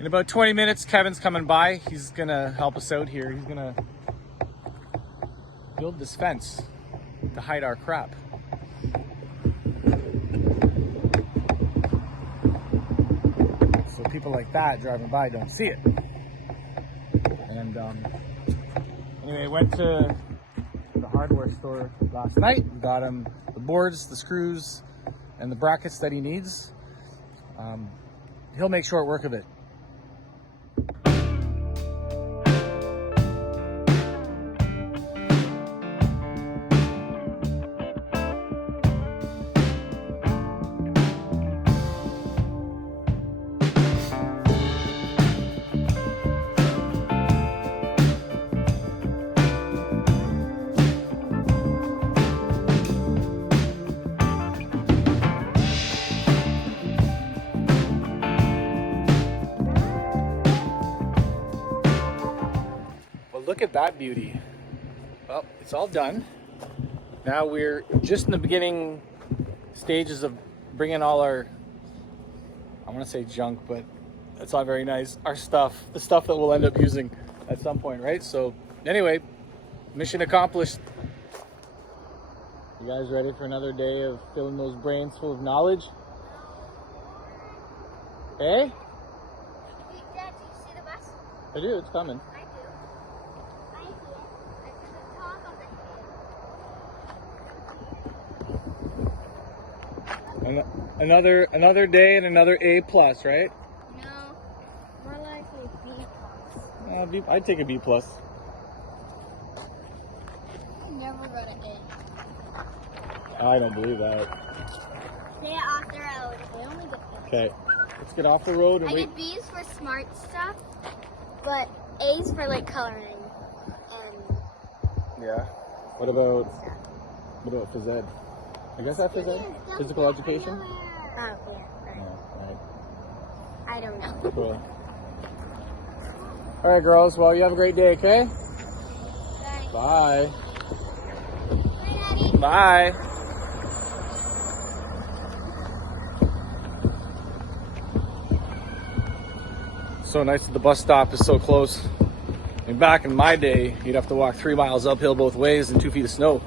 In about 20 minutes, Kevin's coming by. He's gonna help us out here. He's gonna build this fence to hide our crap. So people like that driving by don't see it. And anyway, went to the hardware store last night. Got him the boards, the screws, and the brackets that he needs. He'll make short work of it. Look at that beauty. Well, it's all done. Now we're just in the beginning stages of bringing all our, I want to say junk, but that's not very nice, our stuff, the stuff that we'll end up using at some point, right? So anyway, mission accomplished. You guys ready for another day of filling those brains full of knowledge? Hey? Dad, do you see the bus? I do, it's coming. Another day and another A plus, right? No, more likely B plus. I'd take a B plus. I never got an A. I don't believe that. Stay off the road. We only get B's. Okay, let's get off the road and I wait. get B's for smart stuff, but A's for like coloring and Yeah. What about phys ed? I guess that's phys ed? Physical education? Oh, yeah. Yeah, right. I don't know. Cool. All right, girls. Well, you have a great day, okay? Bye. Bye. Bye. So nice that the bus stop is so close. I mean, back in my day, you'd have to walk 3 miles uphill both ways and 2 feet of snow.